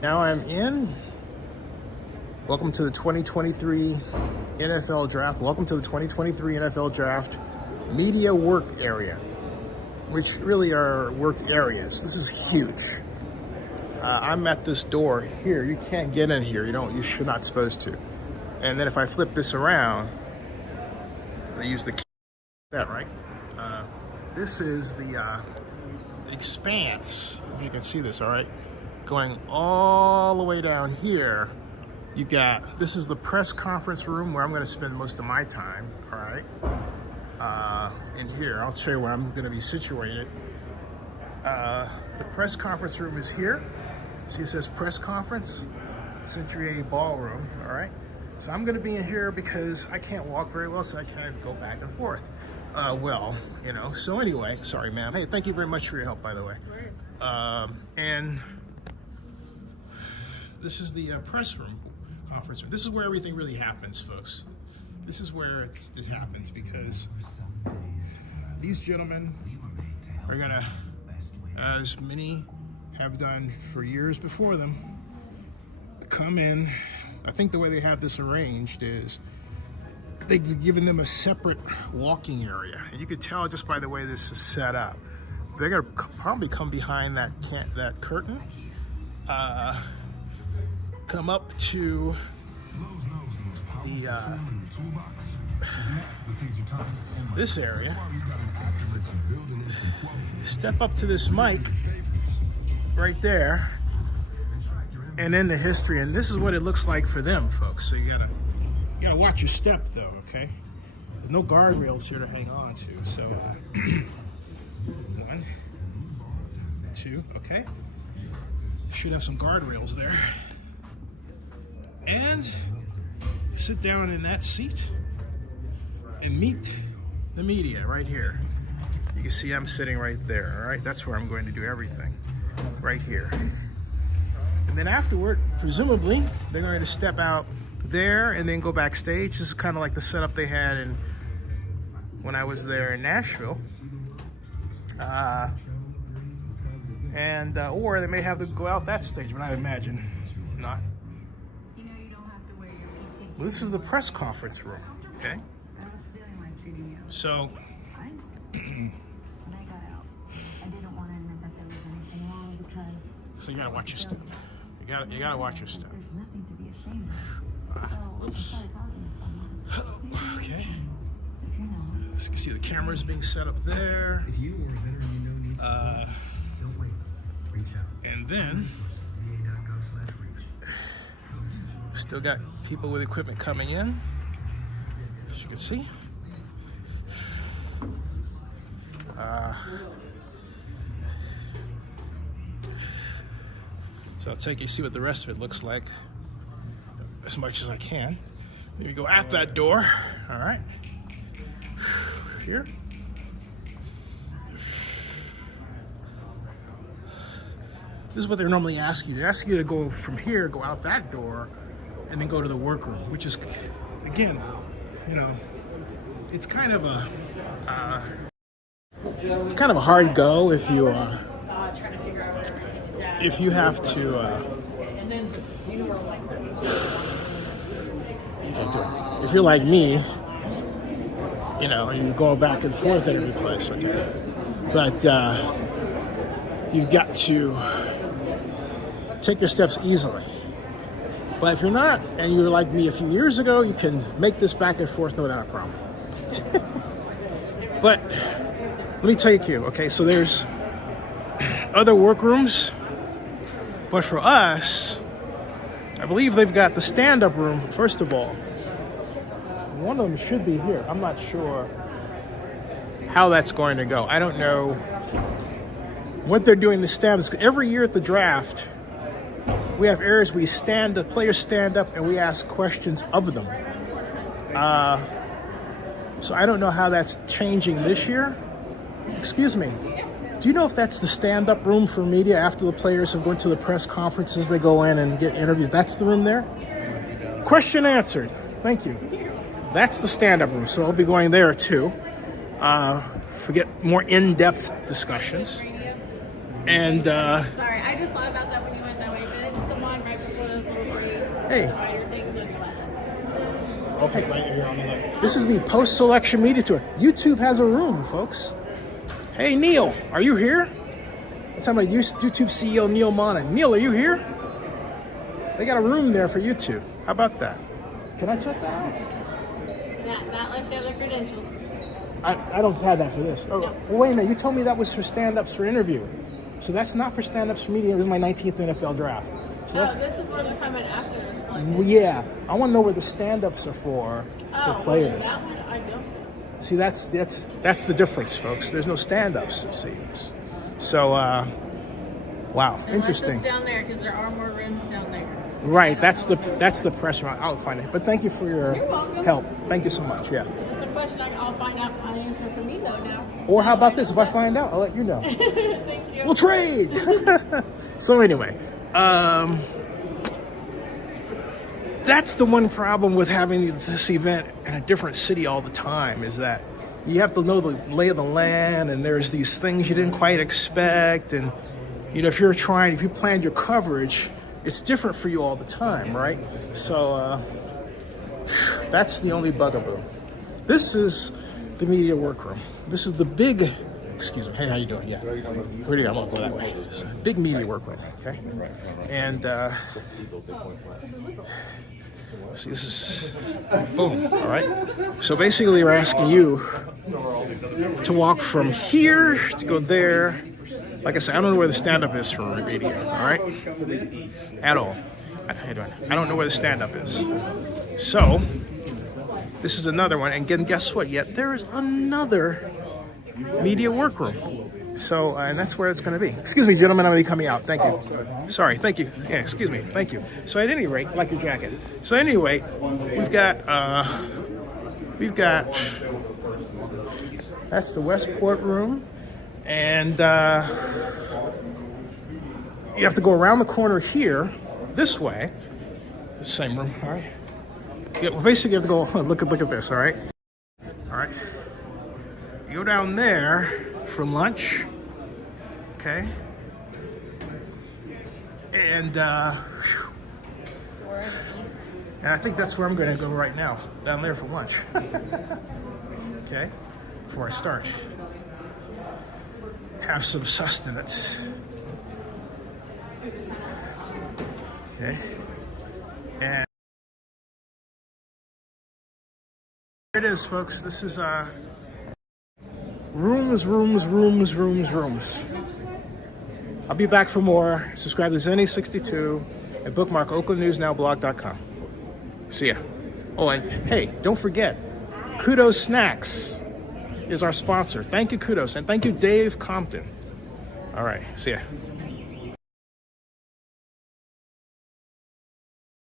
Now I'm in. Welcome to the 2023 NFL Draft. Welcome to the 2023 NFL Draft Media Work Area, which really are work areas. This is huge. I'm at this door here. You can't get in here. You're not supposed to. And then if I flip this around, they use the that right. This is the expanse. You can see this, all right? Going all the way down here, this is the press conference room where I'm going to spend most of my time, all right? In here, I'll show you where I'm going to be situated. The press conference room is here. See, it says press conference, Century A Ballroom, all right? So I'm going to be in here because I can't walk very well, so I can't go back and forth. So anyway, sorry, ma'am. Hey, thank you very much for your help, by the way. And this is the press room, conference room. This is where everything really happens, folks. This is where it happens because these gentlemen are gonna, as many have done for years before them, come in. I think the way they have this arranged is they've given them a separate walking area. And you could tell just by the way this is set up. They're gonna probably come behind that curtain, come up to the this area, step up to this mic right there, and then the history. And this is what it looks like for them, folks. So you gotta watch your step, though. Okay, there's no guardrails here to hang on to. So 1, 2, okay. Should have some guardrails there. And sit down in that seat and meet the media right here. You can see I'm sitting right there, all right? That's where I'm going to do everything, right here. And then afterward, presumably, they're going to step out there and then go backstage. This is kind of like the setup they had when I was there in Nashville. Or they may have to go out that stage, but I imagine not. Well, this is the press conference room, okay? So, so you gotta watch your step. You gotta watch your step. Oops. Okay. So you can see the cameras being set up there. And then still got people with equipment coming in, as you can see. So I'll take you see what the rest of it looks like as much as I can. Maybe go out that door. All right. Here. This is what they're normally asking you. They ask you to go from here, go out that door, and then go to the workroom, which is, again, it's kind of a hard go if you have to if you're like me, you go back and forth at every place, okay? But you've got to take your steps easily. But if you're not, and you were like me a few years ago, you can make this back and forth without a problem. But let me take you, okay? So there's other workrooms, but for us, I believe they've got the stand-up room, first of all. One of them should be here. I'm not sure how that's going to go. I don't know what they're doing to stand-ups. Every year at the draft, we have areas where the players stand up and we ask questions of them. So I don't know how that's changing this year. Excuse me. Do you know if that's the stand-up room for media after the players have gone to the press conferences? They go in and get interviews. That's the room there? Question answered. Thank you. That's the stand-up room. So I'll be going there too. For get more in-depth discussions. And sorry, I just thought about that when you went that way, but it's the one Hey. Your things on your left. Okay, right here on the left. This is the post-selection media tour. YouTube has a room, folks. Hey, Neil, are you here? I'm talking about YouTube CEO Neil Mana. Neil, are you here? They got a room there for YouTube. How about that? Can I check that out? Not unless you have the credentials. I don't have that for this. Oh, No. well, wait a minute. You told me that was for stand-ups for interview. So that's not for stand-ups for media. It was my 19th NFL draft. So Oh, this is where they're coming after us. Like, well, yeah. I want to know where the stand-ups are for players. That one, I don't. See, that's the difference, folks. There's no stand-ups, it seems. So, wow, interesting. Unless it's down there, because there are more rooms down there. Right, that's the press round. I'll find it. But thank you for your You're welcome. help. Thank you so much. Yeah. It's a question I'll find out my answer for me though now. Or how about this? If I find out, I'll let you know. Thank you. We'll trade. So anyway, that's the one problem with having this event in a different city all the time, is that you have to know the lay of the land, and there's these things you didn't quite expect, and if you planned your coverage, it's different for you all the time, right? So that's the only bugaboo. This is the media workroom. This is the big, excuse me, hey, how you doing? Yeah, where do you go? I'm gonna go that way. It's a big media workroom, okay? And see, this is, boom, all right? So basically we're asking you to walk from here to go there. Like I said, I don't know where the stand-up is for radio, all right? At all. How you doing? I don't know where the stand-up is. So, this is another one. And again, guess what? Yet there is another media workroom. So, and that's where it's going to be. Excuse me, gentlemen, I'm going to be coming out. Thank you. Sorry, thank you. Yeah, excuse me. Thank you. So at any rate, I like your jacket. So anyway, we've got, that's the Westport room. And you have to go around the corner here, this way. The same room, all right? Yeah, well, basically you have to go, look at this, all right? All right. You go down there for lunch, okay? And, So we're in the east. and I think that's where I'm gonna go right now, down there for lunch. Okay, before I start. Have some sustenance. Okay. And here it is, folks. This is rooms. I'll be back for more. Subscribe to Zennie62 and bookmark OaklandNewsNowBlog.com. See ya. Oh, and hey, don't forget, KUDO Snacks is our sponsor. Thank you, KUDO, and thank you, Dave Compton. All right, see ya.